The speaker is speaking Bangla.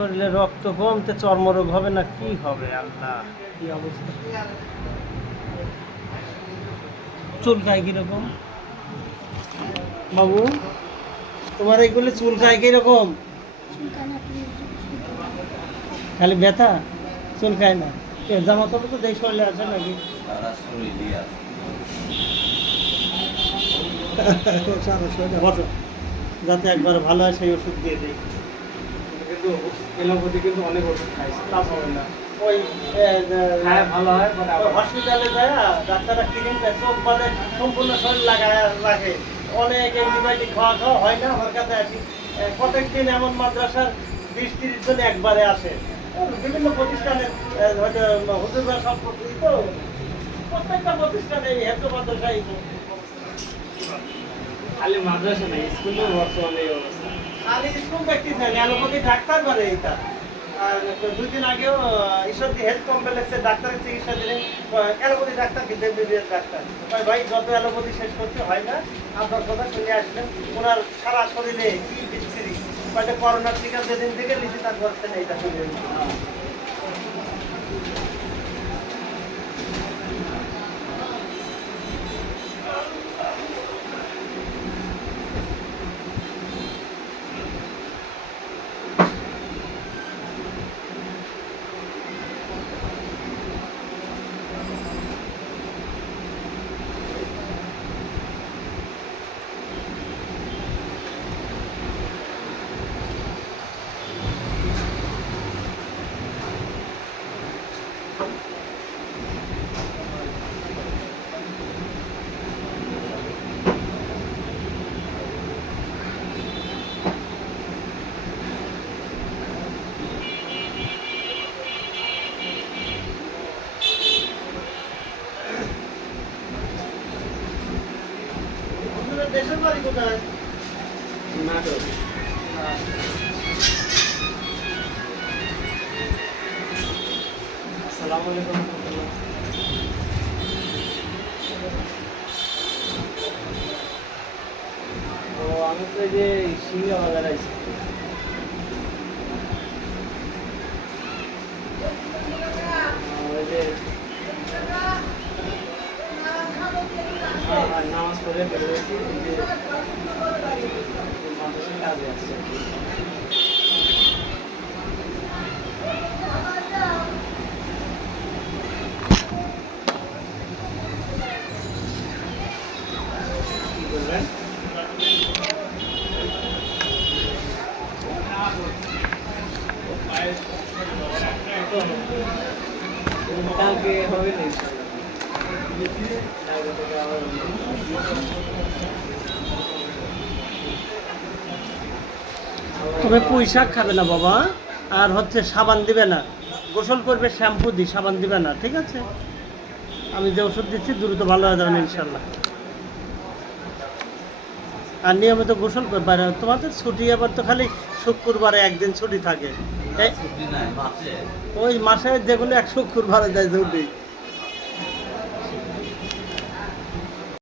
শরীরে রক্ত কমতে চর্মরোগ হবে না কি হবে আল্লাহ? কি অবস্থা? চুলকায় কীরকম? বাবু তোমার এইগুলি চুলকায় কীরকম? খালি ব্যথা? চুলকায় না? এ, জামা কাপড় তো দেই শরীরে আছে নাকি? যাতে একবার ভালো হয় সেই ওষুধ দিয়ে দিই। কিন্তু এলোপ্যাথি কিন্তু অনেক ওষুধ খাইছে তা হবে না। ওই হ্যাঁ ভালো হয় হসপিটালে যায় ডাক্তাররা ক্রিম দেয় চোখ বাদে সম্পূর্ণ শরীর লাগায় রাখে অনেক অ্যান্টিবায়োটিক খাওয়া খাওয়া হয় না আমার কাছে আসি। এ, প্রত্যেকদিন এমন মাদ্রাসার বিশ তিরিশ জন একবারে আসে। বিভিন্ন প্রতিষ্ঠানে হয়তো হুজুররা সব প্রতিষ্ঠিত তো প্রত্যেকটা প্রতিষ্ঠানে হেতু মাদ্রাসায় খালি মাদ্রাসা নাই স্কুলেও বর্তমানে এই অবস্থা। আর স্কুল ব্যক্তি থাকে অ্যালোপ্যাথি ডাক্তার করে এইটা আর দুই দিন আগেও ঈশ্বরদী হেলথ কমপ্লেক্সে ডাক্তারের চিকিৎসা দিলেন অ্যালোপ্যাথি ডাক্তার কিন্তু ডাক্তার। কয় ভাই, যত অ্যালোপ্যাথি শেষ করতে হয় না, আপনার কথা শুনে আসলেন, ওনার সারা শরীরে কি বিচ্ছিরি। কয়টা করোনার টিকা যেদিন থেকে লিখে তার করছেন এইটা শুনে দেশের বাড়ি কোথায় নাটক আসসালামু আলাইকুম। আমি তো এই যে সিঙ্গা বাজার আছি ওই যে নামাজ পড়ে বের হয়েছি কাজে আসছে কালকে হবে না ইনশাআল্লাহ। কালকে থেকে আবার তবে পুঁই শাক খাবে না বাবা আর হচ্ছে সাবান দিবে না। গোসল করবে শ্যাম্পু দি সাবান দিবে না ঠিক আছে? আমি যে ওষুধ দিচ্ছি দ্রুত ভালো হয়ে যাবেন ইনশাল্লাহ আর নিয়মিত গোসল করবে তোমাদের ছুটি আবার তো খালি শুক্রবারে একদিন ছুটি থাকে। ওই মাসে যেগুলো এক শুক্রবারে যায় ছুটি।